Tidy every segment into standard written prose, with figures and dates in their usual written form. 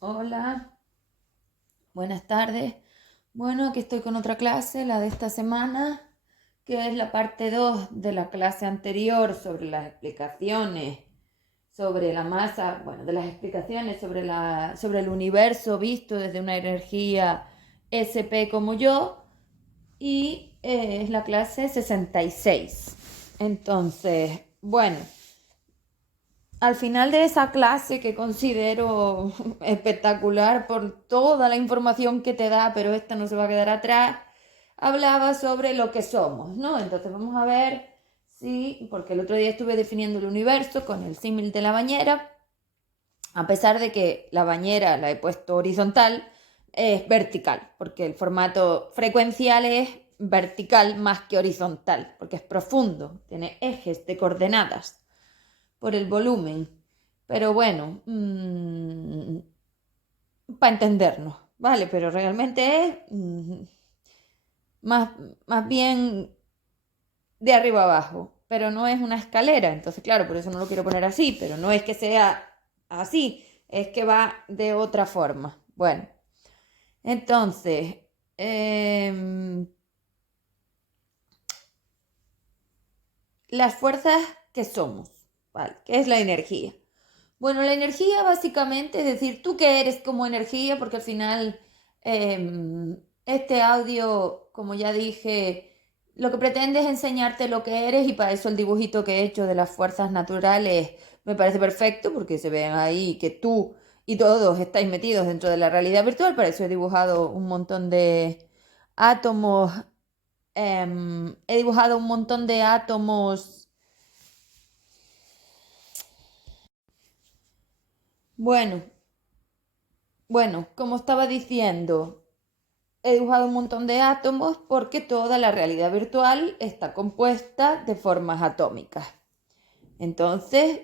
Hola, buenas tardes. Bueno, aquí estoy con otra clase, la de esta semana, que es la parte 2 de la clase anterior sobre las explicaciones sobre la masa, bueno, de las explicaciones sobre el universo visto desde una energía SP como yo, y es la clase 66. Entonces, bueno. Al final de esa clase, que considero espectacular por toda la información que te da, pero esta no se va a quedar atrás, hablaba sobre lo que somos, ¿no? Entonces vamos a ver si, porque el otro día estuve definiendo el universo con el símil de la bañera, a pesar de que la bañera la he puesto horizontal, es vertical, porque el formato frecuencial es vertical más que horizontal, porque es profundo, tiene ejes de coordenadas por el volumen. Pero bueno, para entendernos, ¿vale? Pero realmente es más, más bien de arriba abajo, pero no es una escalera. Entonces, claro, por eso no lo quiero poner así, pero no es que sea así, es que va de otra forma. Bueno, entonces, eh, las fuerzas que somos, ¿vale? ¿Qué es la energía? Bueno, la energía básicamente, es decir, tú que eres como energía, porque al final este audio, como ya dije, lo que pretende es enseñarte lo que eres, y para eso el dibujito que he hecho de las fuerzas naturales me parece perfecto, porque se ven ahí que tú y todos estáis metidos dentro de la realidad virtual. Para eso he dibujado un montón de átomos, he dibujado un montón de átomos. Bueno, bueno, como estaba diciendo, he dibujado un montón de átomos porque toda la realidad virtual está compuesta de formas atómicas. Entonces,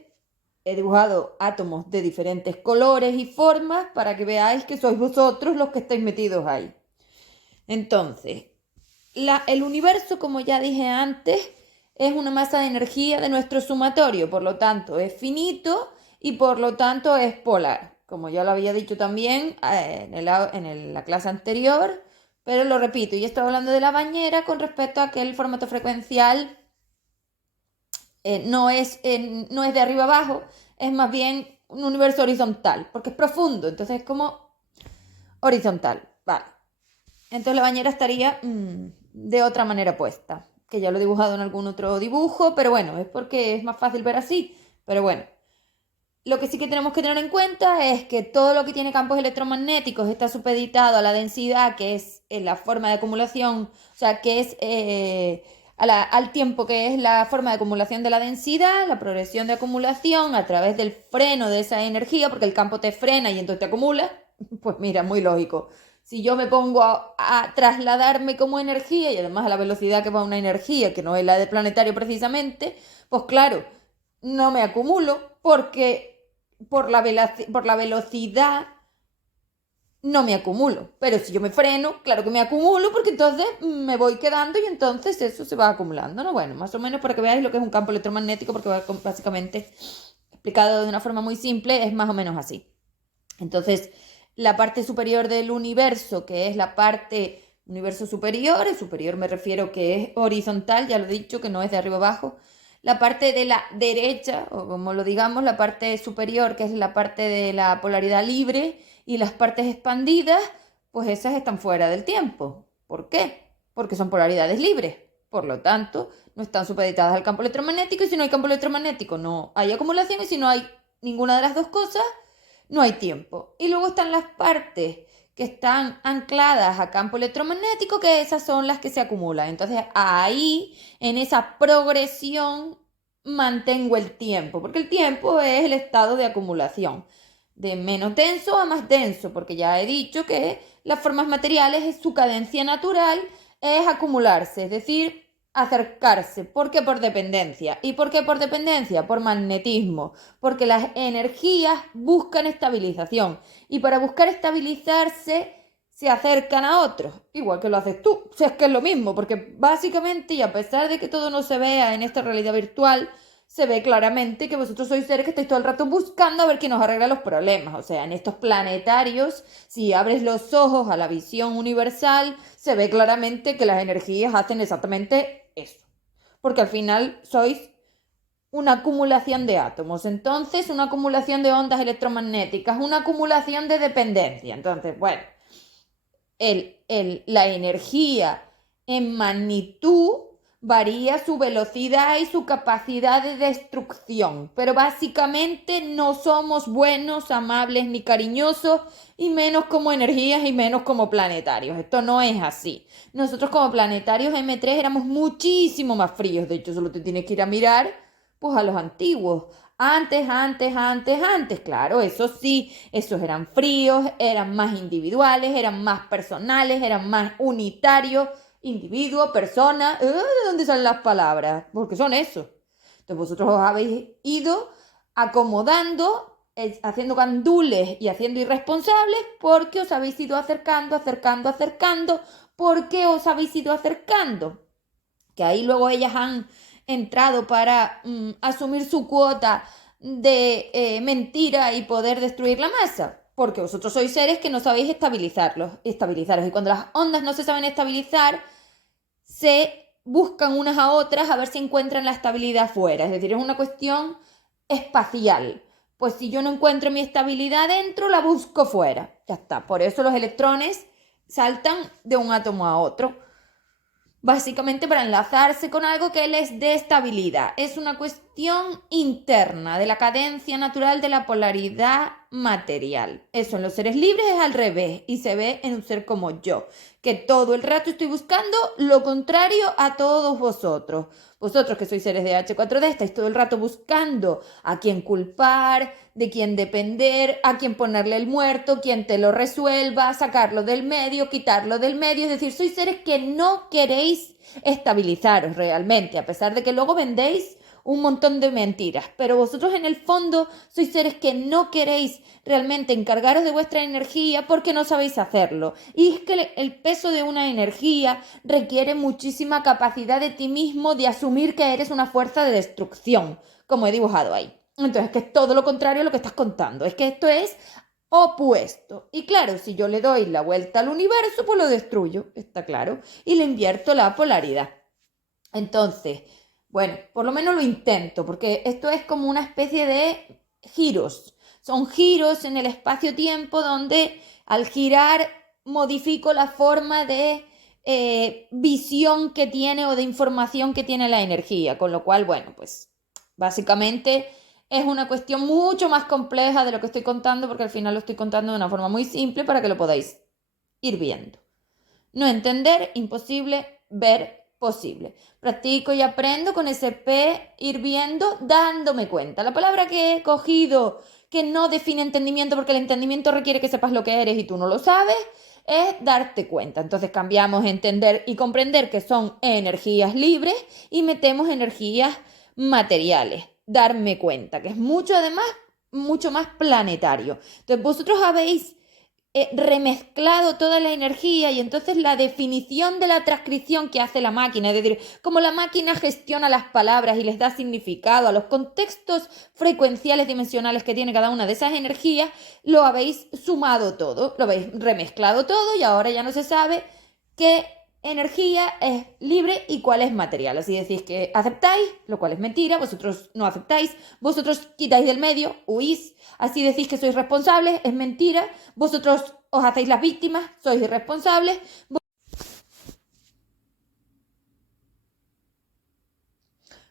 he dibujado átomos de diferentes colores y formas para que veáis que sois vosotros los que estáis metidos ahí. Entonces, el universo, como ya dije antes, es una masa de energía de nuestro sumatorio, por lo tanto es finito y por lo tanto es polar, como ya lo había dicho también la clase anterior, pero lo repito, y estoy hablando de la bañera con respecto a que el formato frecuencial no es de arriba abajo, es más bien un universo horizontal, porque es profundo, entonces es como horizontal, vale. Entonces la bañera estaría de otra manera puesta, que ya lo he dibujado en algún otro dibujo, pero bueno, es porque es más fácil ver así. Pero bueno, lo que sí que tenemos que tener en cuenta es que todo lo que tiene campos electromagnéticos está supeditado a la densidad, que es la forma de acumulación, o sea, que es al tiempo, que es la forma de acumulación de la densidad, la progresión de acumulación a través del freno de esa energía, porque el campo te frena y entonces te acumula. Pues mira, muy lógico. Si yo me pongo a trasladarme como energía, y además a la velocidad que va una energía, que no es la del planetario precisamente, pues claro, no me acumulo porque por la velocidad no me acumulo. Pero si yo me freno, claro que me acumulo, porque entonces me voy quedando y entonces eso se va acumulando, ¿no? Bueno, más o menos para que veáis lo que es un campo electromagnético, porque básicamente, explicado de una forma muy simple, es más o menos así. Entonces, la parte superior del universo, que es la parte universo superior, el superior me refiero que es horizontal, ya lo he dicho, que no es de arriba abajo. La parte de la derecha, o como lo digamos, la parte superior, que es la parte de la polaridad libre, y las partes expandidas, pues esas están fuera del tiempo. ¿Por qué? Porque son polaridades libres. Por lo tanto, no están supeditadas al campo electromagnético, y si no hay campo electromagnético no hay acumulación, y si no hay ninguna de las dos cosas, no hay tiempo. Y luego están las partes que están ancladas a campo electromagnético, que esas son las que se acumulan. Entonces ahí, en esa progresión, mantengo el tiempo, porque el tiempo es el estado de acumulación, de menos denso a más denso, porque ya he dicho que las formas materiales, su cadencia natural es acumularse, es decir, acercarse. ¿Por qué? Por dependencia. ¿Y por qué por dependencia? Por magnetismo, porque las energías buscan estabilización, y para buscar estabilizarse se acercan a otros, igual que lo haces tú. O sea, es que es lo mismo, porque básicamente, y a pesar de que todo no se vea en esta realidad virtual, se ve claramente que vosotros sois seres que estáis todo el rato buscando a ver quién os arregla los problemas. O sea, en estos planetarios, si abres los ojos a la visión universal, se ve claramente que las energías hacen exactamente eso. Porque al final sois una acumulación de átomos, entonces una acumulación de ondas electromagnéticas, una acumulación de dependencia. Entonces, bueno, la energía en magnitud varía su velocidad y su capacidad de destrucción, pero básicamente no somos buenos, amables ni cariñosos, y menos como energías y menos como planetarios. Esto no es así. Nosotros como planetarios M3 éramos muchísimo más fríos. De hecho, solo te tienes que ir a mirar pues a los antiguos. Antes, claro, eso sí, esos eran fríos, eran más individuales, eran más personales, eran más unitarios, individuo, persona, ¿de dónde salen las palabras? Porque son eso. Entonces vosotros os habéis ido acomodando, haciendo gandules y haciendo irresponsables porque os habéis ido acercando, porque os habéis ido acercando. Que ahí luego ellas han entrado para asumir su cuota de mentira y poder destruir la masa. Porque vosotros sois seres que no sabéis estabilizaros. Y cuando las ondas no se saben estabilizar, se buscan unas a otras a ver si encuentran la estabilidad fuera. Es decir, es una cuestión espacial. Pues si yo no encuentro mi estabilidad dentro, la busco fuera. Ya está. Por eso los electrones saltan de un átomo a otro. Básicamente para enlazarse con algo que les dé estabilidad. Es una cuestión interna de la cadencia natural de la polaridad material. Eso en los seres libres es al revés y se ve en un ser como yo, que todo el rato estoy buscando lo contrario a todos vosotros. Vosotros que sois seres de H4D estáis todo el rato buscando a quién culpar, de quién depender, a quién ponerle el muerto, quién te lo resuelva, sacarlo del medio, quitarlo del medio. Es decir, sois seres que no queréis estabilizaros realmente, a pesar de que luego vendéis un montón de mentiras, pero vosotros en el fondo sois seres que no queréis realmente encargaros de vuestra energía porque no sabéis hacerlo. Y es que el peso de una energía requiere muchísima capacidad de ti mismo de asumir que eres una fuerza de destrucción, como he dibujado ahí. Entonces, que es todo lo contrario a lo que estás contando. Es que esto es opuesto. Y claro, si yo le doy la vuelta al universo, pues lo destruyo, está claro, y le invierto la polaridad. Entonces, bueno, por lo menos lo intento, porque esto es como una especie de giros. Son giros en el espacio-tiempo donde al girar modifico la forma de visión que tiene o de información que tiene la energía. Con lo cual, bueno, pues básicamente es una cuestión mucho más compleja de lo que estoy contando, porque al final lo estoy contando de una forma muy simple para que lo podáis ir viendo. No entender, imposible, ver, posible. Practico y aprendo con ese P, ir viendo, dándome cuenta. La palabra que he cogido, que no define entendimiento, porque el entendimiento requiere que sepas lo que eres y tú no lo sabes, es darte cuenta. Entonces cambiamos entender y comprender que son energías libres y metemos energías materiales. Darme cuenta, que es mucho además, mucho más planetario. Entonces vosotros habéis remezclado toda la energía y entonces la definición de la transcripción que hace la máquina, es decir, como la máquina gestiona las palabras y les da significado a los contextos frecuenciales dimensionales que tiene cada una de esas energías, lo habéis sumado todo, lo habéis remezclado todo y ahora ya no se sabe qué energía es libre y cuál es material. Así decís que aceptáis, lo cual es mentira, vosotros no aceptáis, vosotros quitáis del medio, huís, así decís que sois responsables, es mentira, vosotros os hacéis las víctimas, sois irresponsables.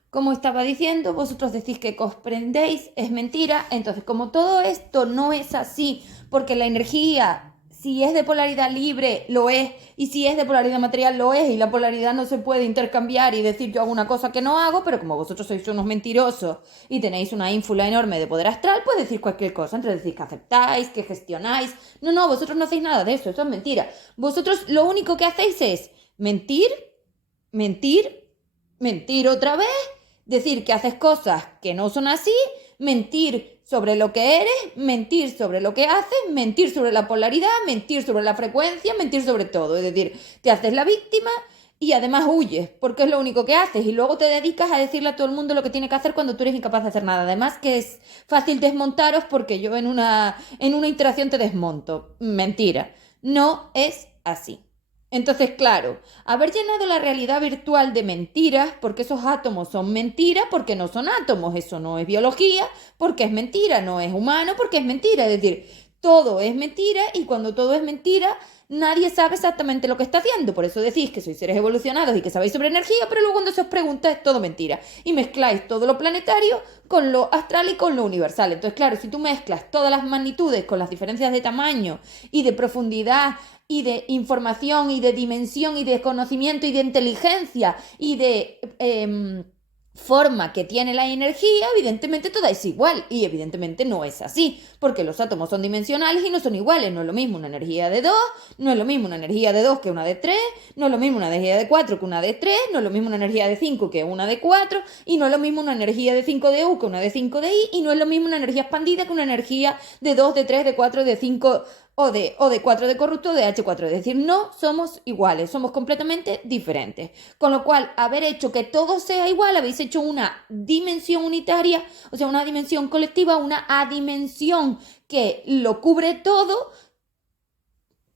Como estaba diciendo, vosotros decís que comprendéis, es mentira. Entonces, como todo esto no es así, porque la energía, si es de polaridad libre, lo es, y si es de polaridad material, lo es, y la polaridad no se puede intercambiar y decir yo hago una cosa que no hago, pero como vosotros sois unos mentirosos y tenéis una ínfula enorme de poder astral, pues decir cualquier cosa. Entonces decís que aceptáis, que gestionáis. No, vosotros no hacéis nada de eso es mentira. Vosotros lo único que hacéis es mentir, mentir, mentir otra vez, decir que haces cosas que no son así, mentir sobre lo que eres, mentir sobre lo que haces, mentir sobre la polaridad, mentir sobre la frecuencia, mentir sobre todo. Es decir, te haces la víctima y además huyes, porque es lo único que haces, y luego te dedicas a decirle a todo el mundo lo que tiene que hacer cuando tú eres incapaz de hacer nada. Además que es fácil desmontaros porque yo en una interacción te desmonto. Mentira, no es así. Entonces, claro, haber llenado la realidad virtual de mentiras, porque esos átomos son mentiras, porque no son átomos, eso no es biología, porque es mentira, no es humano, porque es mentira. Es decir, todo es mentira y cuando todo es mentira, nadie sabe exactamente lo que está haciendo. Por eso decís que sois seres evolucionados y que sabéis sobre energía, pero luego cuando se os pregunta es todo mentira. Y mezcláis todo lo planetario con lo astral y con lo universal. Entonces, claro, si tú mezclas todas las magnitudes con las diferencias de tamaño y de profundidad y de información y de dimensión y de conocimiento y de inteligencia y de forma que tiene la energía, evidentemente toda es igual y evidentemente no es así, porque los átomos son dimensionales y no son iguales. No es lo mismo una energía de 2, no es lo mismo una energía de 2 que una de 3, no es lo mismo una energía de 4 que una de 3, no es lo mismo una energía de 5 que una de 4 y no es lo mismo una energía de 5 de U que una de 5 de I y no es lo mismo una energía expandida que una energía de 2, de 3, de 4, de 5 o de 4 de corrupto de H4. Es decir, no somos iguales, somos completamente diferentes. Con lo cual, haber hecho que todo sea igual, habéis hecho una dimensión unitaria, o sea, una dimensión colectiva, una adimensión que lo cubre todo,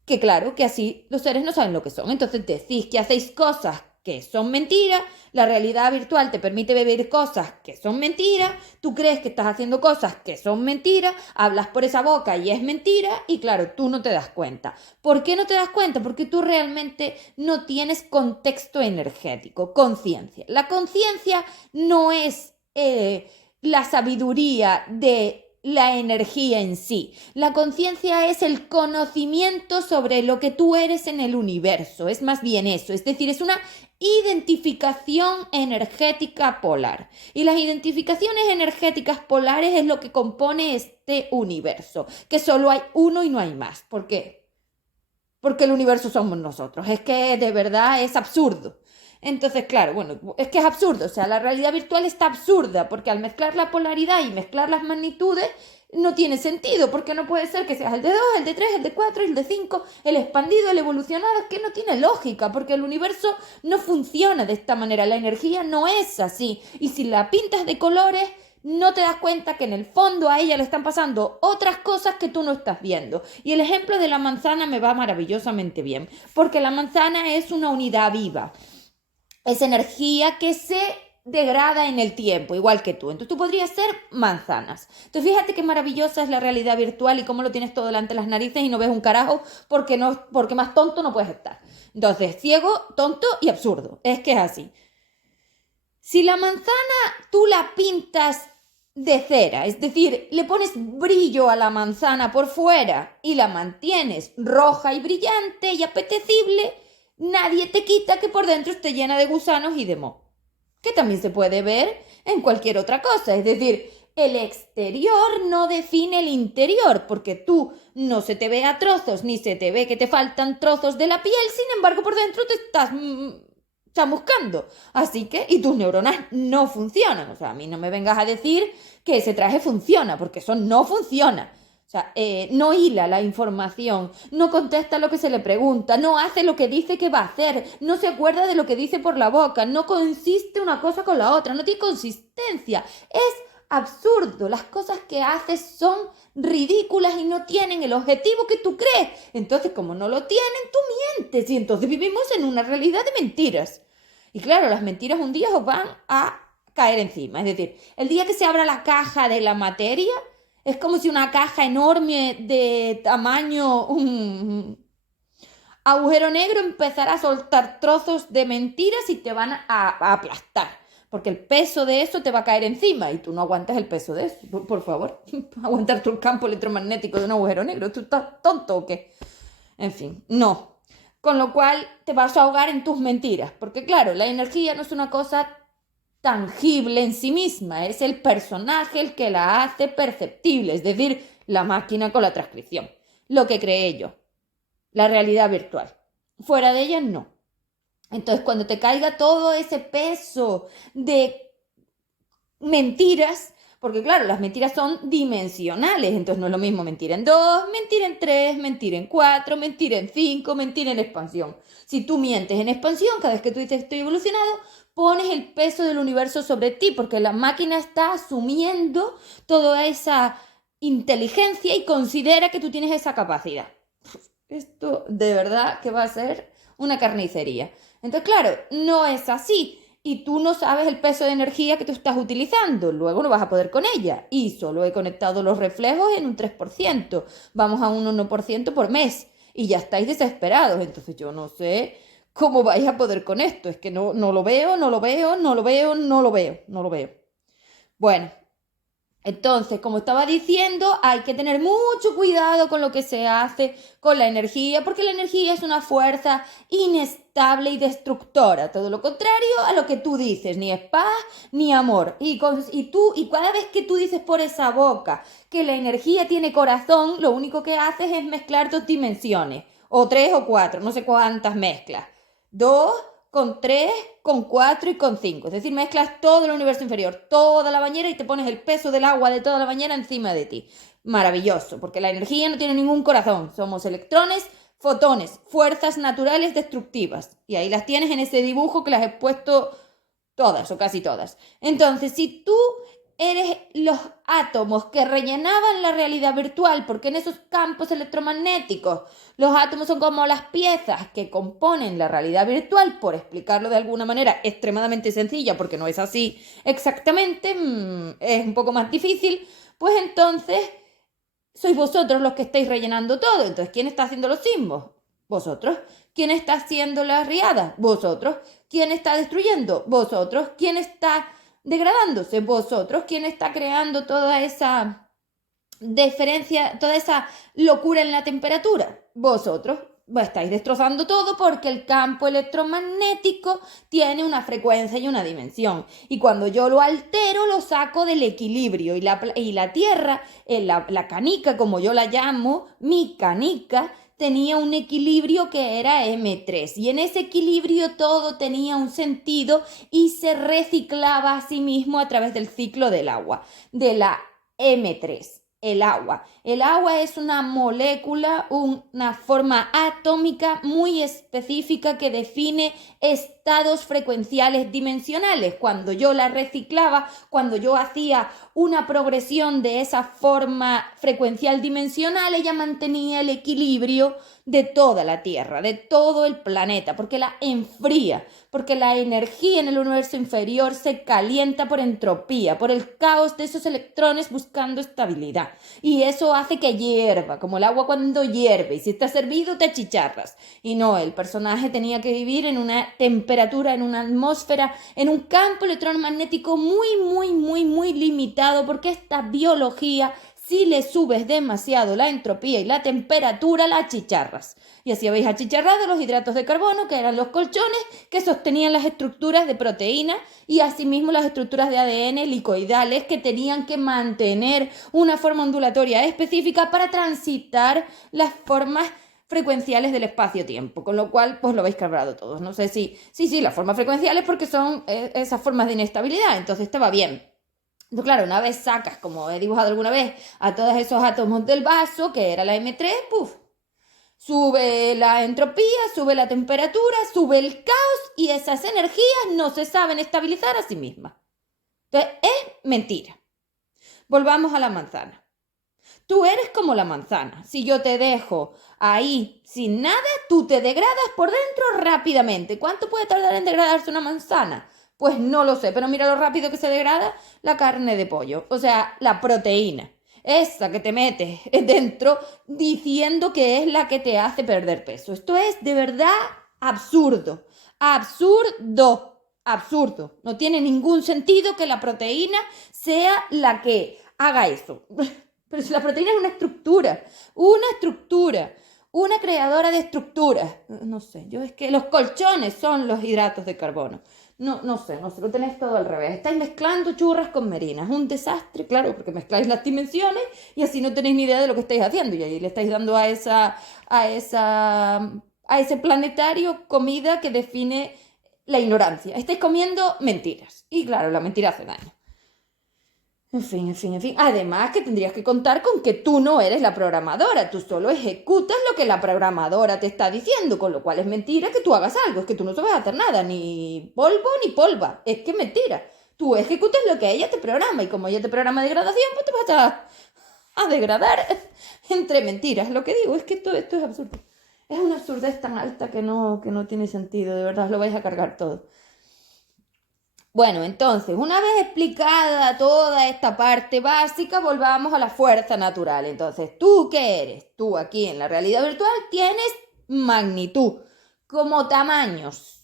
que claro, que así los seres no saben lo que son. Entonces decís que hacéis cosas que son mentiras, la realidad virtual te permite vivir cosas que son mentiras, tú crees que estás haciendo cosas que son mentiras, hablas por esa boca y es mentira, y claro, tú no te das cuenta. ¿Por qué no te das cuenta? Porque tú realmente no tienes contexto energético, conciencia. La conciencia no es la sabiduría de la energía en sí. La conciencia es el conocimiento sobre lo que tú eres en el universo, es más bien eso, es decir, es una identificación energética polar. Y las identificaciones energéticas polares es lo que compone este universo, que solo hay uno y no hay más. ¿Por qué? Porque el universo somos nosotros. Es que de verdad es absurdo. Entonces, claro, bueno, es que es absurdo, o sea, la realidad virtual está absurda, porque al mezclar la polaridad y mezclar las magnitudes, no tiene sentido, porque no puede ser que seas el de 2, el de 3, el de 4, el de 5, el expandido, el evolucionado, es que no tiene lógica, porque el universo no funciona de esta manera, la energía no es así, y si la pintas de colores, no te das cuenta que en el fondo a ella le están pasando otras cosas que tú no estás viendo. Y el ejemplo de la manzana me va maravillosamente bien, porque la manzana es una unidad viva. Es energía que se degrada en el tiempo, igual que tú. Entonces tú podrías ser manzanas. Entonces fíjate qué maravillosa es la realidad virtual y cómo lo tienes todo delante de las narices y no ves un carajo porque más tonto no puedes estar. Entonces, ciego, tonto y absurdo. Es que es así. Si la manzana tú la pintas de cera, es decir, le pones brillo a la manzana por fuera y la mantienes roja y brillante y apetecible, nadie te quita que por dentro esté llena de gusanos y de moho, que también se puede ver en cualquier otra cosa. Es decir, el exterior no define el interior, porque tú no se te ve a trozos, ni se te ve que te faltan trozos de la piel, sin embargo por dentro te estás chamuscando. Así que, y tus neuronas no funcionan. O sea, a mí no me vengas a decir que ese traje funciona, porque eso no funciona. O sea, no hila la información, no contesta lo que se le pregunta, no hace lo que dice que va a hacer, no se acuerda de lo que dice por la boca, no consiste una cosa con la otra, no tiene consistencia. Es absurdo, las cosas que haces son ridículas y no tienen el objetivo que tú crees. Entonces, como no lo tienen, tú mientes y entonces vivimos en una realidad de mentiras. Y claro, las mentiras un día os van a caer encima. Es decir, el día que se abra la caja de la materia, es como si una caja enorme de tamaño agujero negro empezara a soltar trozos de mentiras y te van a aplastar. Porque el peso de eso te va a caer encima y tú no aguantas el peso de eso. Por favor, aguantar todo el campo electromagnético de un agujero negro. ¿Tú estás tonto o qué? En fin, no. Con lo cual te vas a ahogar en tus mentiras. Porque claro, la energía no es una cosa tangible en sí misma, es el personaje el que la hace perceptible, es decir, la máquina con la transcripción, lo que creé yo, la realidad virtual. Fuera de ella, no. Entonces, cuando te caiga todo ese peso de mentiras, Porque claro, las mentiras son dimensionales, entonces no es lo mismo mentir en 2, mentir en 3, mentir en 4, mentir en 5, mentir en expansión. Si tú mientes en expansión, cada vez que tú dices estoy evolucionado, pones el peso del universo sobre ti, porque la máquina está asumiendo toda esa inteligencia y considera que tú tienes esa capacidad. Esto de verdad que va a ser una carnicería. Entonces, claro, no es así. Y tú no sabes el peso de energía que tú estás utilizando. Luego no vas a poder con ella. Y solo he conectado los reflejos en un 3%. Vamos a un 1% por mes. Y ya estáis desesperados. Entonces yo no sé cómo vais a poder con esto. Es que no lo veo, no lo veo, no lo veo, no lo veo, no lo veo. Bueno, entonces, como estaba diciendo, hay que tener mucho cuidado con lo que se hace con la energía, porque la energía es una fuerza inestable y destructora, todo lo contrario a lo que tú dices, ni es paz ni amor. Y cada vez que tú dices por esa boca que la energía tiene corazón, lo único que haces es mezclar dos dimensiones, o tres o cuatro, no sé cuántas mezclas. Dos con 3, con 4 y con 5. Es decir, mezclas todo el universo inferior, toda la bañera y te pones el peso del agua de toda la bañera encima de ti. Maravilloso, porque la energía no tiene ningún corazón. Somos electrones, fotones, fuerzas naturales destructivas. Y ahí las tienes en ese dibujo que las he puesto todas o casi todas. Entonces, si tú eres los átomos que rellenaban la realidad virtual, porque en esos campos electromagnéticos los átomos son como las piezas que componen la realidad virtual, por explicarlo de alguna manera extremadamente sencilla, porque no es así exactamente, es un poco más difícil, pues entonces sois vosotros los que estáis rellenando todo. Entonces, ¿quién está haciendo los sismos? Vosotros. ¿Quién está haciendo las riadas? Vosotros. ¿Quién está destruyendo? Vosotros. ¿Quién está degradándose? Vosotros. ¿Quién está creando toda esa diferencia, toda esa locura en la temperatura? Vosotros. Estáis destrozando todo porque el campo electromagnético tiene una frecuencia y una dimensión. Y cuando yo lo altero, lo saco del equilibrio. Y la Tierra, la canica, como yo la llamo, mi canica, tenía un equilibrio que era M3 y en ese equilibrio todo tenía un sentido y se reciclaba a sí mismo a través del ciclo del agua, de la M3. El agua. El agua es una molécula, una forma atómica muy específica que define estados frecuenciales dimensionales. Cuando yo la reciclaba, cuando yo hacía una progresión de esa forma frecuencial dimensional, ella mantenía el equilibrio de toda la Tierra, de todo el planeta, porque la enfría, porque la energía en el universo inferior se calienta por entropía, por el caos de esos electrones buscando estabilidad. Y eso hace que hierva, como el agua cuando hierve, y si está servido te achicharras. Y no, el personaje tenía que vivir en una temperatura, en una atmósfera, en un campo electromagnético muy, muy, muy, muy limitado, porque esta biología, si le subes demasiado la entropía y la temperatura, la achicharras. Y así habéis achicharrado los hidratos de carbono, que eran los colchones que sostenían las estructuras de proteína y asimismo las estructuras de ADN helicoidales que tenían que mantener una forma ondulatoria específica para transitar las formas frecuenciales del espacio-tiempo, con lo cual pues lo habéis cargado todos. No sé si, sí, las formas frecuenciales porque son esas formas de inestabilidad, entonces estaba bien. Entonces, claro, una vez sacas, como he dibujado alguna vez, a todos esos átomos del vaso, que era la M3, ¡puf! Sube la entropía, sube la temperatura, sube el caos y esas energías no se saben estabilizar a sí mismas. Entonces, es mentira. Volvamos a la manzana. Tú eres como la manzana. Si yo te dejo ahí sin nada, tú te degradas por dentro rápidamente. ¿Cuánto puede tardar en degradarse una manzana? Pues no lo sé, pero mira lo rápido que se degrada la carne de pollo, o sea, la proteína. Esa que te metes dentro diciendo que es la que te hace perder peso. Esto es de verdad absurdo. Absurdo. Absurdo. No tiene ningún sentido que la proteína sea la que haga eso. Pero si la proteína es una creadora de estructuras. No sé, yo es que los colchones son los hidratos de carbono. No sé, lo tenéis todo al revés. Estáis mezclando churras con merinas. Un desastre, claro, porque mezcláis las dimensiones y así no tenéis ni idea de lo que estáis haciendo. Y ahí le estáis dando a ese planetario comida que define la ignorancia. Estáis comiendo mentiras. Y claro, la mentira hace daño. En fin. Además que tendrías que contar con que tú no eres la programadora, tú solo ejecutas lo que la programadora te está diciendo, con lo cual es mentira que tú hagas algo, es que tú no sabes hacer nada, ni polvo ni polva, es que es mentira. Tú ejecutas lo que ella te programa y como ella te programa degradación, pues te vas a degradar entre mentiras. Lo que digo es que esto es absurdo. Es una absurdez tan alta que no tiene sentido, de verdad, lo vais a cargar todo. Bueno, entonces, una vez explicada toda esta parte básica, volvamos a la fuerza natural. Entonces, ¿tú qué eres? Tú aquí en la realidad virtual tienes magnitud, como tamaños,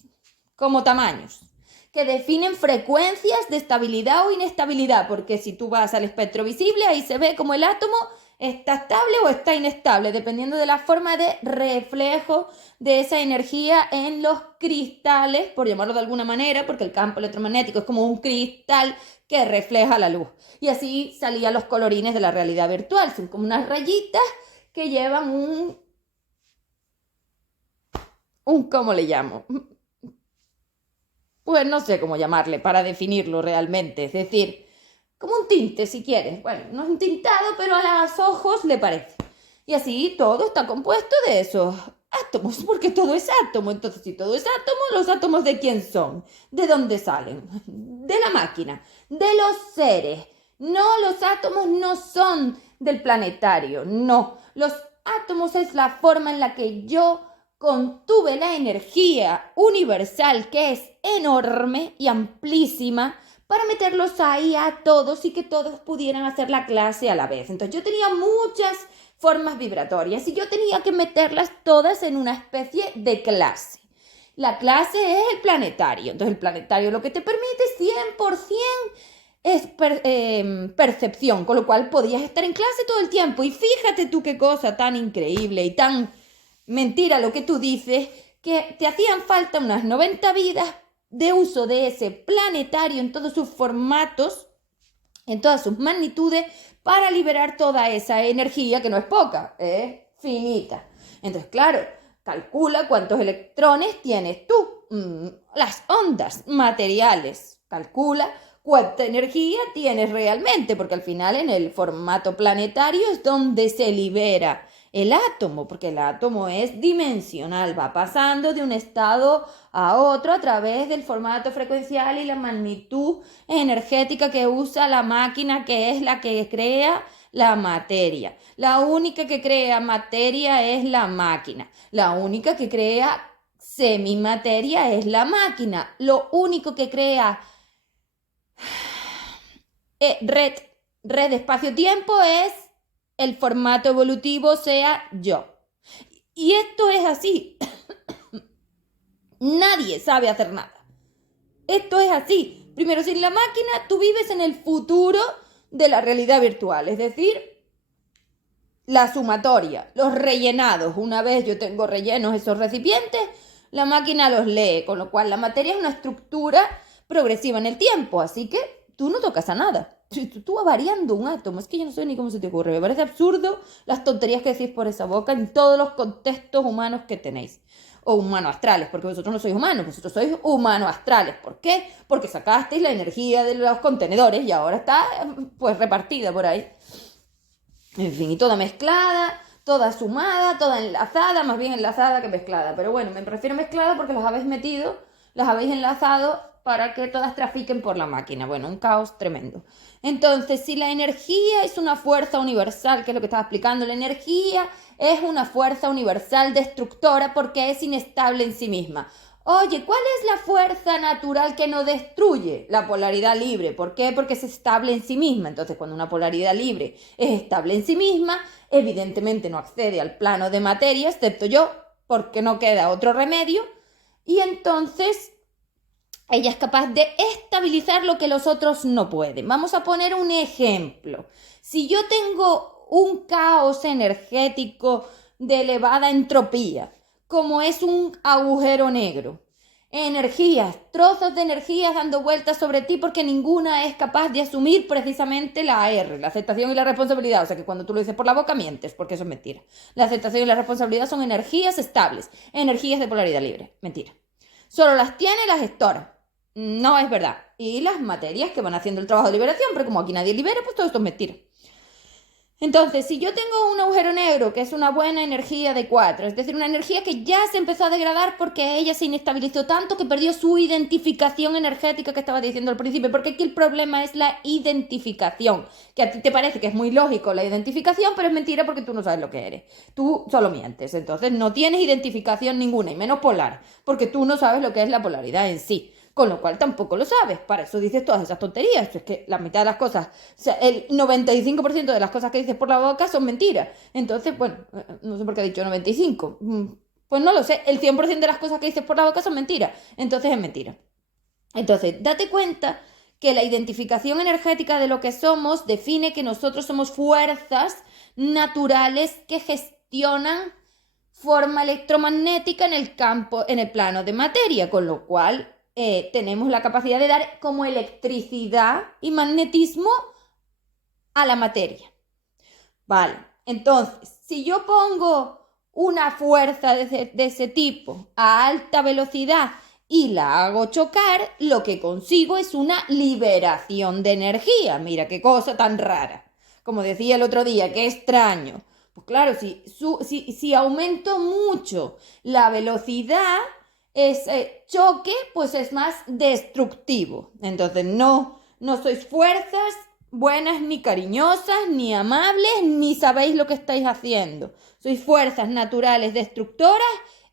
que definen frecuencias de estabilidad o inestabilidad, porque si tú vas al espectro visible, ahí se ve como el átomo está estable o está inestable, dependiendo de la forma de reflejo de esa energía en los cristales, por llamarlo de alguna manera, porque el campo electromagnético es como un cristal que refleja la luz. Y así salían los colorines de la realidad virtual, son como unas rayitas que llevan ¿cómo le llamo? Pues no sé cómo llamarle para definirlo realmente, es decir, como un tinte si quieres. Bueno, no es un tintado, pero a los ojos le parece. Y así todo está compuesto de esos átomos, porque todo es átomo. Entonces, si todo es átomo, ¿los átomos de quién son? ¿De dónde salen? De la máquina, de los seres. No, los átomos no son del planetario, no. Los átomos es la forma en la que yo contuve la energía universal, que es enorme y amplísima, para meterlos ahí a todos y que todos pudieran hacer la clase a la vez. Entonces yo tenía muchas formas vibratorias y yo tenía que meterlas todas en una especie de clase. La clase es el planetario. Entonces el planetario lo que te permite 100% es percepción, con lo cual podías estar en clase todo el tiempo. Y fíjate tú qué cosa tan increíble y tan mentira lo que tú dices, que te hacían falta unas 90 vidas de uso de ese planetario en todos sus formatos, en todas sus magnitudes, para liberar toda esa energía, que no es poca, es finita. Entonces, claro, calcula cuántos electrones tienes tú, las ondas materiales, calcula cuánta energía tienes realmente, porque al final en el formato planetario es donde se libera el átomo, porque el átomo es dimensional, va pasando de un estado a otro a través del formato frecuencial y la magnitud energética que usa la máquina, que es la que crea la materia. La única que crea materia es la máquina. La única que crea semimateria es la máquina. Lo único que crea red espacio-tiempo es el formato evolutivo, sea yo. Y esto es así. Nadie sabe hacer nada. Esto es así. Primero, sin la máquina, tú vives en el futuro de la realidad virtual, es decir, la sumatoria, los rellenados. Una vez yo tengo rellenos esos recipientes, la máquina los lee, con lo cual la materia es una estructura progresiva en el tiempo, así que tú no tocas a nada. Tú vas variando un átomo, es que yo no sé ni cómo se te ocurre, me parece absurdo las tonterías que decís por esa boca en todos los contextos humanos que tenéis. O humano-astrales, porque vosotros no sois humanos, vosotros sois humano-astrales. ¿Por qué? Porque sacasteis la energía de los contenedores y ahora está pues repartida por ahí. En fin, y toda mezclada, toda sumada, toda enlazada, más bien enlazada que mezclada. Pero bueno, me prefiero mezclada porque las habéis metido, las habéis enlazado para que todas trafiquen por la máquina. Bueno, un caos tremendo. Entonces, si la energía es una fuerza universal, que es lo que estaba explicando, la energía es una fuerza universal destructora porque es inestable en sí misma. Oye, ¿cuál es la fuerza natural que no destruye? La polaridad libre. ¿Por qué? Porque es estable en sí misma. Entonces, cuando una polaridad libre es estable en sí misma, evidentemente no accede al plano de materia, excepto yo, porque no queda otro remedio. Y entonces ella es capaz de estabilizar lo que los otros no pueden. Vamos a poner un ejemplo. Si yo tengo un caos energético de elevada entropía, como es un agujero negro, energías, trozos de energías dando vueltas sobre ti porque ninguna es capaz de asumir precisamente la R, la aceptación y la responsabilidad. O sea que cuando tú lo dices por la boca mientes, porque eso es mentira. La aceptación y la responsabilidad son energías estables, energías de polaridad libre. Mentira. Solo las tiene la gestora. No es verdad. y las materias que van haciendo el trabajo de liberación, pero como aquí nadie libera, pues todo esto es mentira. Entonces, si yo tengo un agujero negro, que es una buena energía de 4, es decir, una energía que ya se empezó a degradar porque ella se inestabilizó tanto que perdió su identificación energética que estaba diciendo al principio, porque aquí el problema es la identificación, que a ti te parece que es muy lógico la identificación, pero es mentira porque tú no sabes lo que eres, tú solo mientes, entonces no tienes identificación ninguna, y menos polar, porque tú no sabes lo que es la polaridad en sí. Con lo cual tampoco lo sabes, para eso dices todas esas tonterías. Es que la mitad de las cosas, o sea, el 95% de las cosas que dices por la boca son mentiras. Entonces, bueno, no sé por qué he dicho 95. Pues no lo sé, el 100% de las cosas que dices por la boca son mentiras. Entonces es mentira. Entonces, date cuenta que la identificación energética de lo que somos define que nosotros somos fuerzas naturales que gestionan forma electromagnética en el campo, en el plano de materia, con lo cual tenemos la capacidad de dar como electricidad y magnetismo a la materia. Vale, entonces, si yo pongo una fuerza de ese tipo a alta velocidad y la hago chocar, lo que consigo es una liberación de energía. Mira qué cosa tan rara. Como decía el otro día, qué extraño. Pues claro, si aumento mucho la velocidad, ese choque pues es más destructivo. Entonces no sois fuerzas buenas ni cariñosas, ni amables, ni sabéis lo que estáis haciendo. Sois fuerzas naturales destructoras,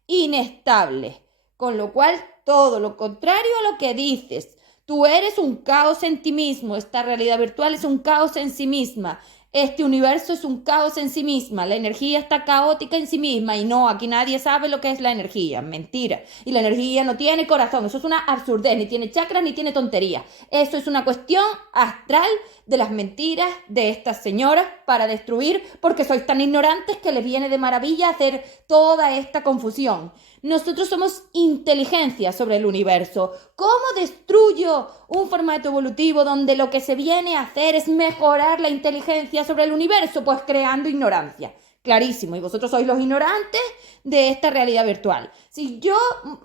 inestables. Con lo cual, todo lo contrario a lo que dices. Tú eres un caos en ti mismo. Esta realidad virtual es un caos en sí misma. Este universo es un caos en sí misma, la energía está caótica en sí misma y no, aquí nadie sabe lo que es la energía, mentira. Y la energía no tiene corazón, eso es una absurdez, ni tiene chakras ni tiene tontería. Eso es una cuestión astral de las mentiras de estas señoras para destruir, porque sois tan ignorantes que les viene de maravilla hacer toda esta confusión. Nosotros somos inteligencia sobre el universo. ¿Cómo destruyo un formato evolutivo donde lo que se viene a hacer es mejorar la inteligencia sobre el universo? Pues creando ignorancia. Clarísimo. Y vosotros sois los ignorantes de esta realidad virtual. Si yo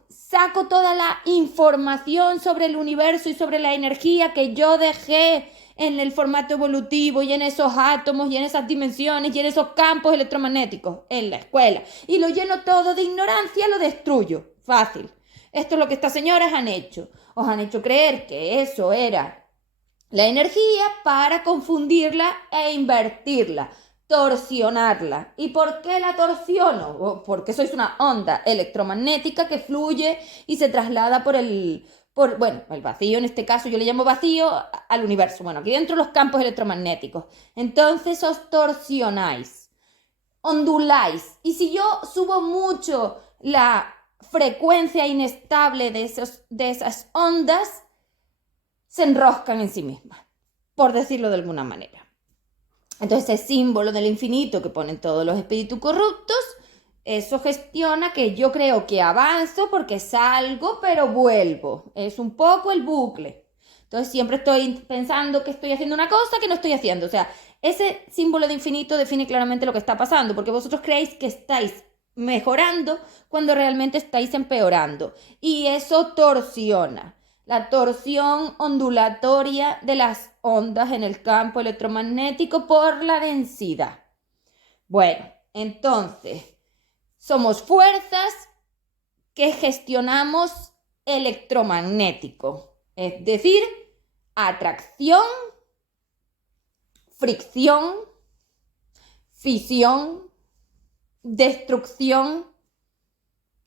saco toda la información sobre el universo y sobre la energía que yo dejé en el formato evolutivo y en esos átomos y en esas dimensiones y en esos campos electromagnéticos en la escuela y lo lleno todo de ignorancia, lo destruyo. Fácil. Esto es lo que estas señoras han hecho. Os han hecho creer que eso era la energía para confundirla e invertirla, torsionarla. ¿Y por qué la torsiono? Porque sois una onda electromagnética que fluye y se traslada bueno, el vacío, en este caso yo le llamo vacío al universo. Bueno, aquí dentro los campos electromagnéticos. Entonces os torsionáis, onduláis. Y si yo subo mucho la frecuencia inestable de esas ondas, se enroscan en sí mismas, por decirlo de alguna manera. Entonces ese símbolo del infinito que ponen todos los espíritus corruptos, eso gestiona que yo creo que avanzo porque salgo, pero vuelvo. Es un poco el bucle. Entonces siempre estoy pensando que estoy haciendo una cosa que no estoy haciendo. O sea, ese símbolo de infinito define claramente lo que está pasando, porque vosotros creéis que estáis mejorando cuando realmente estáis empeorando. Y eso torsiona. La torsión ondulatoria de las ondas en el campo electromagnético por la densidad. Bueno, entonces somos fuerzas que gestionamos electromagnético, es decir, atracción, fricción, fisión, destrucción.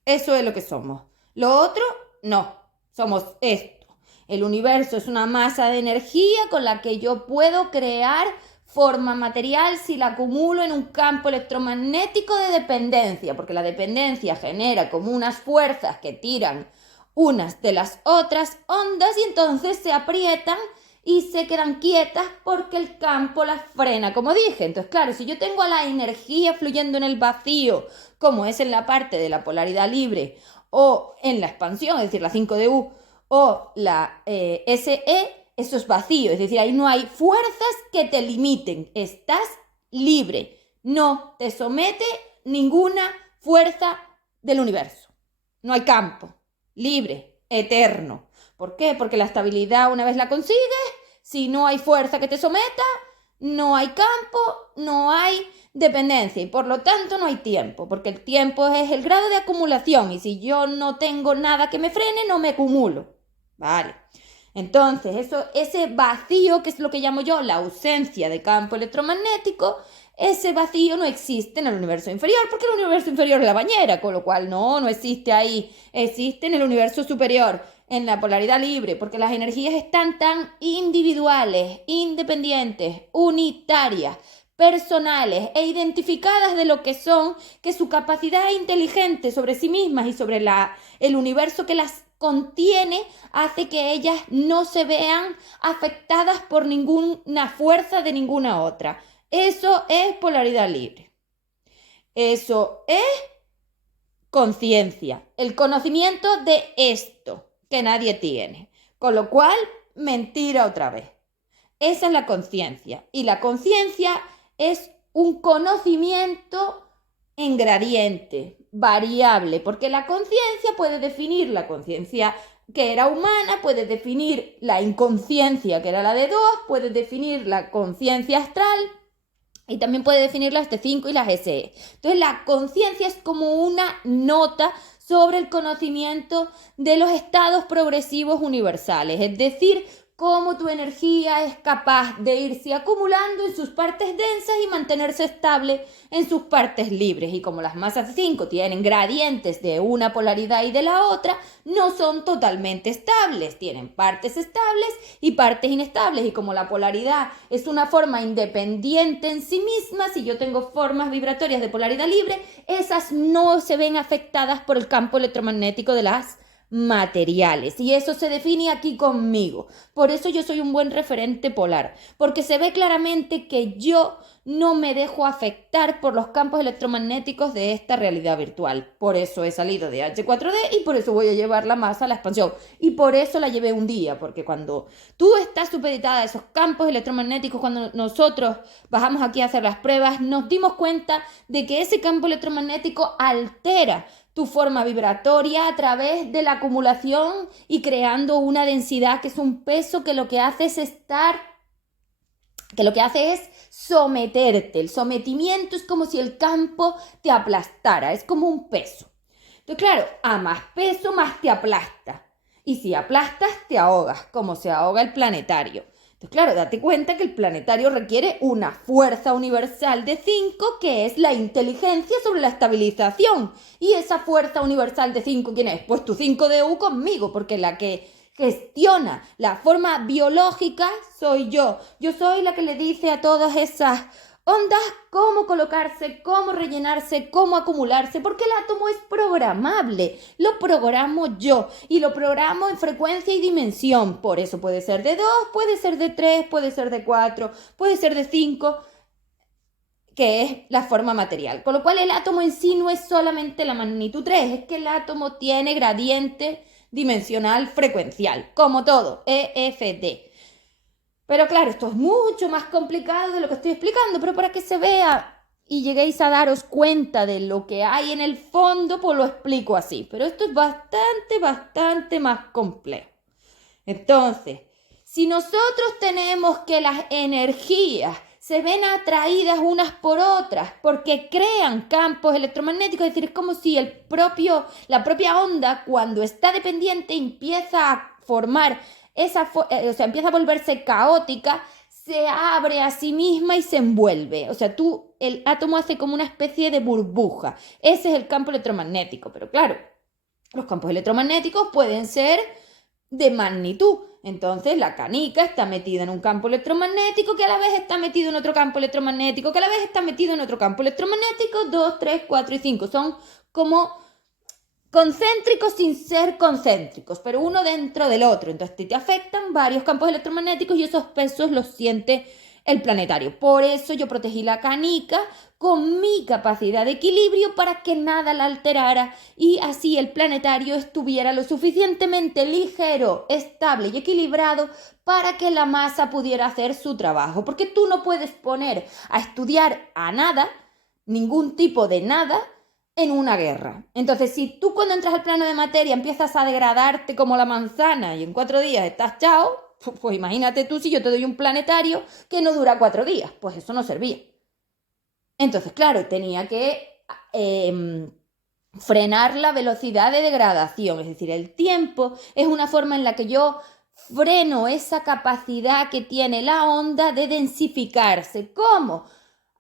Eso es lo que somos. Lo otro, no, somos esto. El universo es una masa de energía con la que yo puedo crear forma material si la acumulo en un campo electromagnético de dependencia, porque la dependencia genera como unas fuerzas que tiran unas de las otras ondas y entonces se aprietan y se quedan quietas porque el campo las frena, como dije. Entonces, claro, si yo tengo a la energía fluyendo en el vacío, como es en la parte de la polaridad libre o en la expansión, es decir, la 5DU o la SE, eso es vacío, es decir, ahí no hay fuerzas que te limiten, estás libre, no te somete ninguna fuerza del universo, no hay campo, libre, eterno. ¿Por qué? Porque la estabilidad, una vez la consigues, si no hay fuerza que te someta, no hay campo, no hay dependencia y por lo tanto no hay tiempo, porque el tiempo es el grado de acumulación y si yo no tengo nada que me frene, no me acumulo. Vale. Entonces, ese vacío, que es lo que llamo yo la ausencia de campo electromagnético, ese vacío no existe en el universo inferior, porque el universo inferior es la bañera, con lo cual no existe ahí, existe en el universo superior, en la polaridad libre, porque las energías están tan individuales, independientes, unitarias, personales e identificadas de lo que son, que su capacidad inteligente sobre sí mismas y sobre el universo que las contiene hace que ellas no se vean afectadas por ninguna fuerza de ninguna otra. Eso es polaridad libre. Eso es conciencia, el conocimiento de esto que nadie tiene. Con lo cual, mentira otra vez. Esa es la conciencia. Y la conciencia es un conocimiento en gradiente, variable, porque la conciencia puede definir la conciencia que era humana, puede definir la inconsciencia que era la de 2, puede definir la conciencia astral y también puede definir las T5 y las SE. Entonces la conciencia es como una nota sobre el conocimiento de los estados progresivos universales, es decir, cómo tu energía es capaz de irse acumulando en sus partes densas y mantenerse estable en sus partes libres. Y como las masas 5 tienen gradientes de una polaridad y de la otra, no son totalmente estables. Tienen partes estables y partes inestables. Y como la polaridad es una forma independiente en sí misma, si yo tengo formas vibratorias de polaridad libre, esas no se ven afectadas por el campo electromagnético de las materiales y eso se define aquí conmigo. Por eso yo soy un buen referente polar, porque se ve claramente que yo no me dejo afectar por los campos electromagnéticos de esta realidad virtual. Por eso he salido de H4D y por eso voy a llevar la masa a la expansión y por eso la llevé un día, porque cuando tú estás supeditada a esos campos electromagnéticos, cuando nosotros bajamos aquí a hacer las pruebas, nos dimos cuenta de que ese campo electromagnético altera tu forma vibratoria a través de la acumulación y creando una densidad que es un peso que lo que hace es someterte. El sometimiento es como si el campo te aplastara, es como un peso. Entonces, claro, a más peso, más te aplasta. Y si aplastas, te ahogas, como se ahoga el planetario. Entonces, claro, date cuenta que el planetario requiere una fuerza universal de 5, que es la inteligencia sobre la estabilización. Y esa fuerza universal de 5, ¿quién es? Pues tu 5DU conmigo, porque la que gestiona la forma biológica soy yo. Yo soy la que le dice a todas esas ondas cómo colocarse, cómo rellenarse, cómo acumularse, porque el átomo es programable, lo programo yo y lo programo en frecuencia y dimensión, por eso puede ser de 2, puede ser de 3, puede ser de 4, puede ser de 5, que es la forma material, con lo cual el átomo en sí no es solamente la magnitud 3, es que el átomo tiene gradiente dimensional frecuencial, como todo, EFD. Pero claro, esto es mucho más complicado de lo que estoy explicando, pero para que se vea y lleguéis a daros cuenta de lo que hay en el fondo, pues lo explico así. Pero esto es bastante más complejo. Entonces, si nosotros tenemos que las energías se ven atraídas unas por otras porque crean campos electromagnéticos, es decir, es como si la propia onda, cuando está dependiente, empieza a formar empieza a volverse caótica, se abre a sí misma y se envuelve. O sea, el átomo hace como una especie de burbuja. Ese es el campo electromagnético. Pero claro, los campos electromagnéticos pueden ser de magnitud. Entonces, la canica está metida en un campo electromagnético que a la vez está metido en otro campo electromagnético, que a la vez está metido en otro campo electromagnético. 2, 3, 4 y 5. Son como concéntricos sin ser concéntricos, pero uno dentro del otro. Entonces te afectan varios campos electromagnéticos y esos pesos los siente el planetario. Por eso yo protegí la canica con mi capacidad de equilibrio para que nada la alterara y así el planetario estuviera lo suficientemente ligero, estable y equilibrado para que la masa pudiera hacer su trabajo. Porque tú no puedes poner a estudiar a nada, ningún tipo de nada, en una guerra. Entonces, si tú cuando entras al plano de materia empiezas a degradarte como la manzana y en 4 días estás chao, pues imagínate tú si yo te doy un planetario que no dura 4 días, pues eso no servía. Entonces, claro, tenía que frenar la velocidad de degradación, es decir, el tiempo es una forma en la que yo freno esa capacidad que tiene la onda de densificarse. ¿Cómo?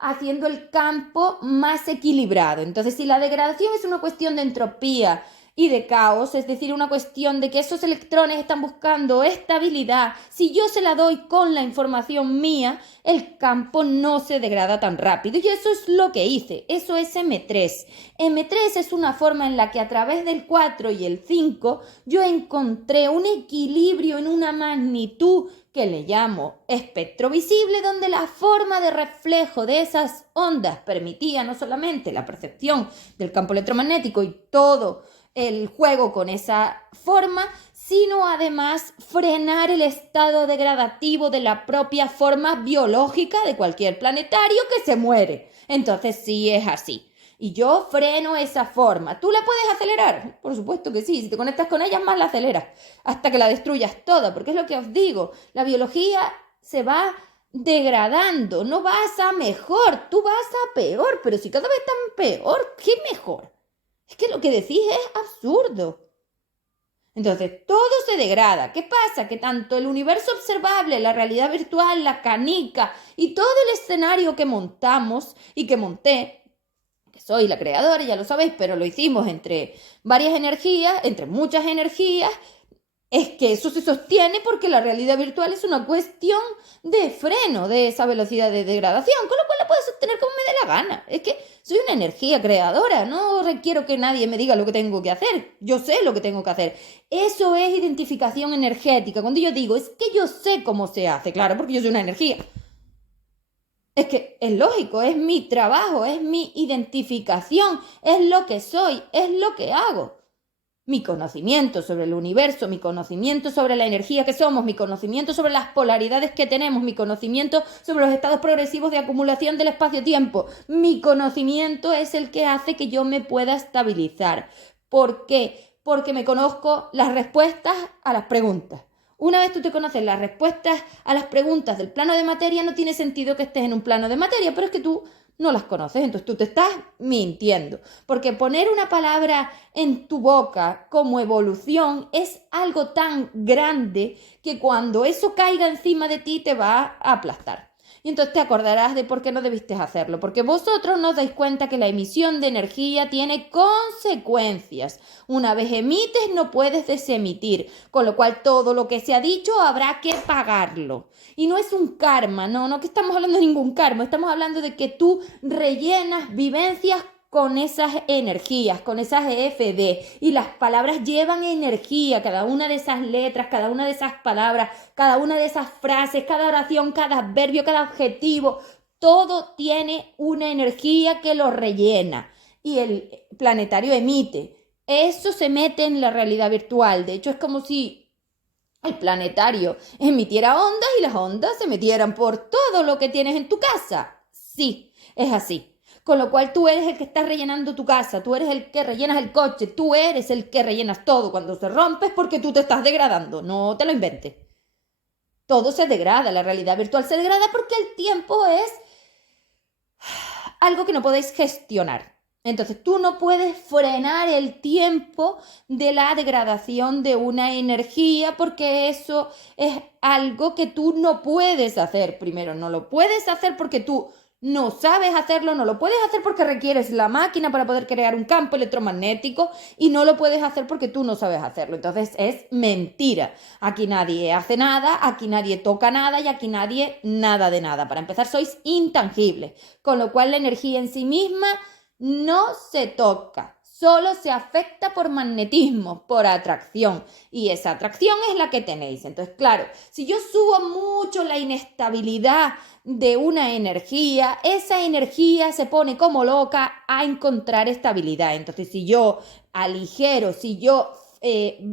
Haciendo el campo más equilibrado. Entonces, si la degradación es una cuestión de entropía y de caos, es decir, una cuestión de que esos electrones están buscando estabilidad, si yo se la doy con la información mía, el campo no se degrada tan rápido. Y eso es lo que hice, eso es M3. M3 es una forma en la que a través del 4 y el 5 yo encontré un equilibrio en una magnitud que le llamo espectro visible, donde la forma de reflejo de esas ondas permitía no solamente la percepción del campo electromagnético y todo el juego con esa forma, sino además frenar el estado degradativo de la propia forma biológica de cualquier planetario que se muere. Entonces sí es así. Y yo freno esa forma. ¿Tú la puedes acelerar? Por supuesto que sí. Si te conectas con ella, más la aceleras. Hasta que la destruyas toda. Porque es lo que os digo. La biología se va degradando. No vas a mejor. Tú vas a peor. Pero si cada vez están peor, ¿qué mejor? Es que lo que decís es absurdo. Entonces, todo se degrada. ¿Qué pasa? Que tanto el universo observable, la realidad virtual, la canica y todo el escenario que montamos y que monté, que soy la creadora, ya lo sabéis, pero lo hicimos entre varias energías, entre muchas energías, es que eso se sostiene porque la realidad virtual es una cuestión de freno de esa velocidad de degradación, con lo cual la puedo sostener como me dé la gana. Es que soy una energía creadora, no requiero que nadie me diga lo que tengo que hacer, yo sé lo que tengo que hacer. Eso es identificación energética. Cuando yo digo, es que yo sé cómo se hace, claro, porque yo soy una energía. Es que es lógico, es mi trabajo, es mi identificación, es lo que soy, es lo que hago. Mi conocimiento sobre el universo, mi conocimiento sobre la energía que somos, mi conocimiento sobre las polaridades que tenemos, mi conocimiento sobre los estados progresivos de acumulación del espacio-tiempo, mi conocimiento es el que hace que yo me pueda estabilizar. ¿Por qué? Porque me conozco las respuestas a las preguntas. Una vez tú te conoces las respuestas a las preguntas del plano de materia, no tiene sentido que estés en un plano de materia, pero es que tú no las conoces, entonces tú te estás mintiendo. Porque poner una palabra en tu boca como evolución es algo tan grande que cuando eso caiga encima de ti te va a aplastar. Y entonces te acordarás de por qué no debiste hacerlo, porque vosotros no os dais cuenta que la emisión de energía tiene consecuencias. Una vez emites no puedes desemitir, con lo cual todo lo que se ha dicho habrá que pagarlo. Y no es un karma, no que estamos hablando de ningún karma, estamos hablando de que tú rellenas vivencias con esas energías, con esas EFD, y las palabras llevan energía, cada una de esas letras, cada una de esas palabras, cada una de esas frases, cada oración, cada adverbio, cada adjetivo, todo tiene una energía que lo rellena y el planetario emite. Eso se mete en la realidad virtual, de hecho es como si el planetario emitiera ondas y las ondas se metieran por todo lo que tienes en tu casa. Sí, es así. Con lo cual tú eres el que estás rellenando tu casa, tú eres el que rellenas el coche, tú eres el que rellenas todo. Cuando se rompes porque tú te estás degradando, no te lo inventes. Todo se degrada, la realidad virtual se degrada porque el tiempo es algo que no podéis gestionar. Entonces tú no puedes frenar el tiempo de la degradación de una energía porque eso es algo que tú no puedes hacer. Primero, no lo puedes hacer porque tú no sabes hacerlo, no lo puedes hacer porque requieres la máquina para poder crear un campo electromagnético y no lo puedes hacer porque tú no sabes hacerlo. Entonces es mentira. Aquí nadie hace nada, aquí nadie toca nada y aquí nadie nada de nada. Para empezar, sois intangibles, con lo cual la energía en sí misma no se toca. Solo se afecta por magnetismo, por atracción. Y esa atracción es la que tenéis. Entonces, claro, si yo subo mucho la inestabilidad de una energía, esa energía se pone como loca a encontrar estabilidad. Entonces, si yo aligero, si yo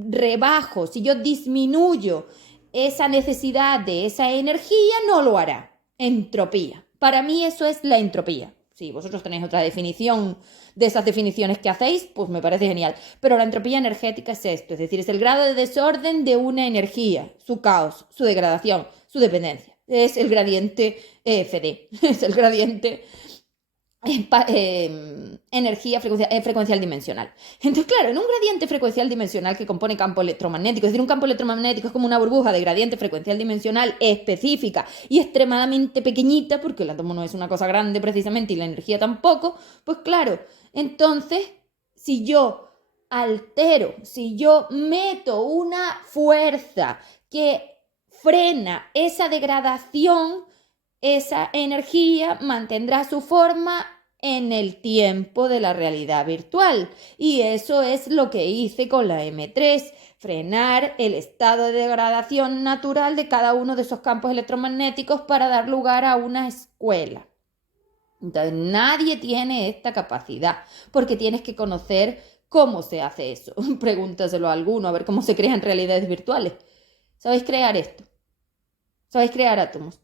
rebajo, si yo disminuyo esa necesidad de esa energía, no lo hará. Entropía. Para mí eso es la entropía. Si vosotros tenéis otra definición de esas definiciones que hacéis, pues me parece genial. Pero la entropía energética es esto, es decir, es el grado de desorden de una energía, su caos, su degradación, su dependencia. Es el gradiente EFD, es el gradiente energía frecuencial dimensional. Entonces, claro, en un gradiente frecuencial dimensional que compone campo electromagnético, es decir, un campo electromagnético es como una burbuja de gradiente frecuencial dimensional específica y extremadamente pequeñita, porque el átomo no es una cosa grande precisamente y la energía tampoco, pues claro, entonces, si yo altero, si yo meto una fuerza que frena esa degradación, esa energía mantendrá su forma en el tiempo de la realidad virtual. Y eso es lo que hice con la M3, frenar el estado de degradación natural de cada uno de esos campos electromagnéticos para dar lugar a una escuela. Entonces, nadie tiene esta capacidad, porque tienes que conocer cómo se hace eso. Pregúntaselo a alguno, a ver cómo se crean realidades virtuales. ¿Sabéis crear esto? ¿Sabéis crear átomos?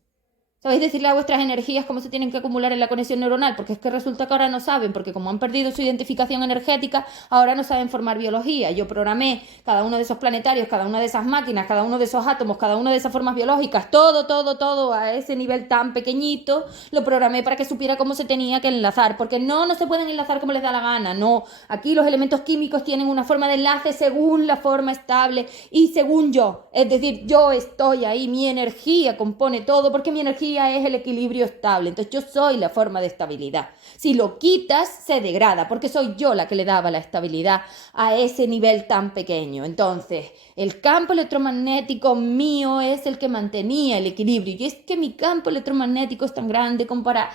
¿Sabéis decirle a vuestras energías cómo se tienen que acumular en la conexión neuronal? Porque es que resulta que ahora no saben, porque como han perdido su identificación energética, ahora no saben formar biología. Yo programé cada uno de esos planetarios, cada una de esas máquinas, cada uno de esos átomos, cada una de esas formas biológicas, todo a ese nivel tan pequeñito, lo programé para que supiera cómo se tenía que enlazar. Porque no se pueden enlazar como les da la gana, no. Aquí los elementos químicos tienen una forma de enlace según la forma estable y según yo. Es decir, yo estoy ahí, mi energía compone todo, porque mi energía es el equilibrio estable. Entonces yo soy la forma de estabilidad. Si lo quitas, se degrada, porque soy yo la que le daba la estabilidad a ese nivel tan pequeño. Entonces, el campo electromagnético mío es el que mantenía el equilibrio. Y es que mi campo electromagnético es tan grande como para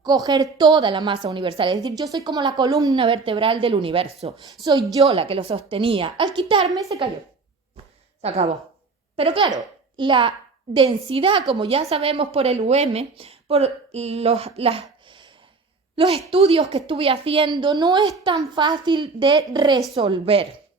coger toda la masa universal. Es decir, yo soy como la columna vertebral del universo. Soy yo la que lo sostenía. Al quitarme, se cayó. Se acabó. Pero claro, la densidad, como ya sabemos por el UM, por los estudios que estuve haciendo, no es tan fácil de resolver.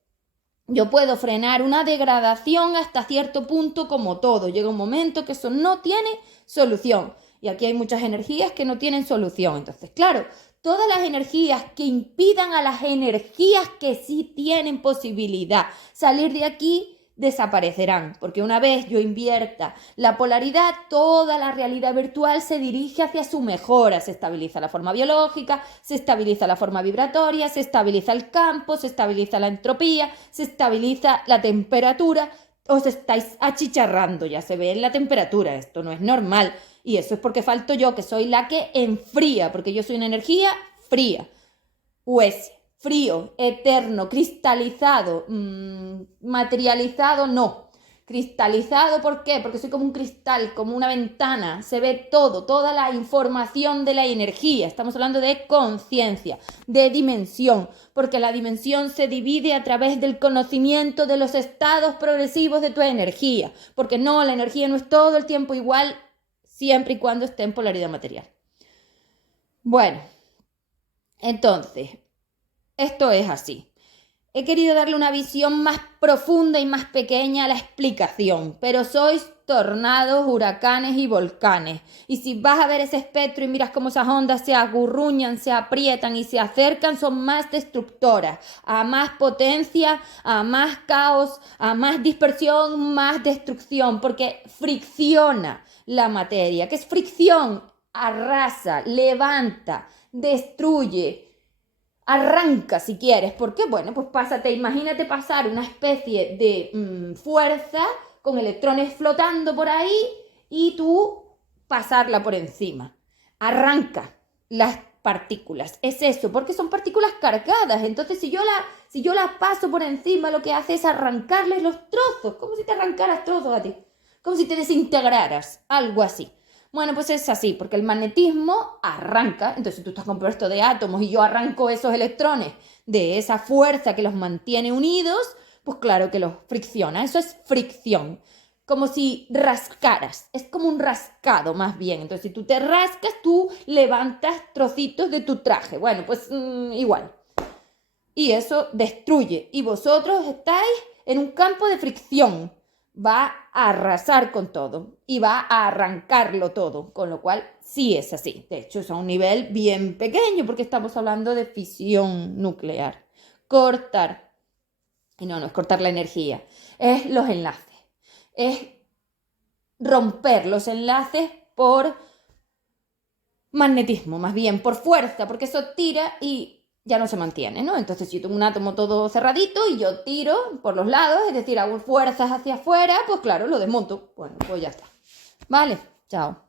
Yo puedo frenar una degradación hasta cierto punto como todo. Llega un momento que eso no tiene solución. Y aquí hay muchas energías que no tienen solución. Entonces, claro, todas las energías que impidan a las energías que sí tienen posibilidad salir de aquí, desaparecerán, porque una vez yo invierta la polaridad, toda la realidad virtual se dirige hacia su mejora, se estabiliza la forma biológica, se estabiliza la forma vibratoria, se estabiliza el campo, se estabiliza la entropía, se estabiliza la temperatura. Os estáis achicharrando, ya se ve en la temperatura, esto no es normal, y eso es porque falto yo, que soy la que enfría, porque yo soy una energía fría. US, frío, eterno, cristalizado, materializado, no. Cristalizado, ¿por qué? Porque soy como un cristal, como una ventana, se ve todo, toda la información de la energía. Estamos hablando de conciencia, de dimensión, porque la dimensión se divide a través del conocimiento de los estados progresivos de tu energía, porque no, la energía no es todo el tiempo igual, siempre y cuando esté en polaridad material. Bueno, entonces, esto es así. He querido darle una visión más profunda y más pequeña a la explicación, pero sois tornados, huracanes y volcanes. Y si vas a ver ese espectro y miras cómo esas ondas se agurruñan, se aprietan y se acercan, son más destructoras, a más potencia, a más caos, a más dispersión, más destrucción, porque fricciona la materia. ¿Qué es fricción? Arrasa, levanta, destruye. Arranca si quieres, porque bueno, pues imagínate pasar una especie de fuerza con electrones flotando por ahí y tú pasarla por encima. Arranca las partículas, es eso, porque son partículas cargadas. Entonces si yo las paso por encima, lo que hace es arrancarles los trozos, como si te arrancaras trozos a ti, como si te desintegraras, algo así. Bueno, pues es así, porque el magnetismo arranca. Entonces, si tú estás compuesto de átomos y yo arranco esos electrones de esa fuerza que los mantiene unidos, pues claro que los fricciona. Eso es fricción. Como si rascaras. Es como un rascado más bien. Entonces, si tú te rascas, tú levantas trocitos de tu traje. Bueno, pues igual. Y eso destruye. Y vosotros estáis en un campo de fricción. va a arrasar con todo y va a arrancarlo todo, con lo cual sí es así. De hecho, es a un nivel bien pequeño porque estamos hablando de fisión nuclear. Cortar, y no es cortar la energía, es los enlaces, es romper los enlaces por magnetismo, más bien por fuerza, porque eso tira y ya no se mantiene, ¿no? Entonces, si yo tengo un átomo todo cerradito y yo tiro por los lados, es decir, hago fuerzas hacia afuera, pues claro, lo desmonto. Bueno, pues ya está. Vale, chao.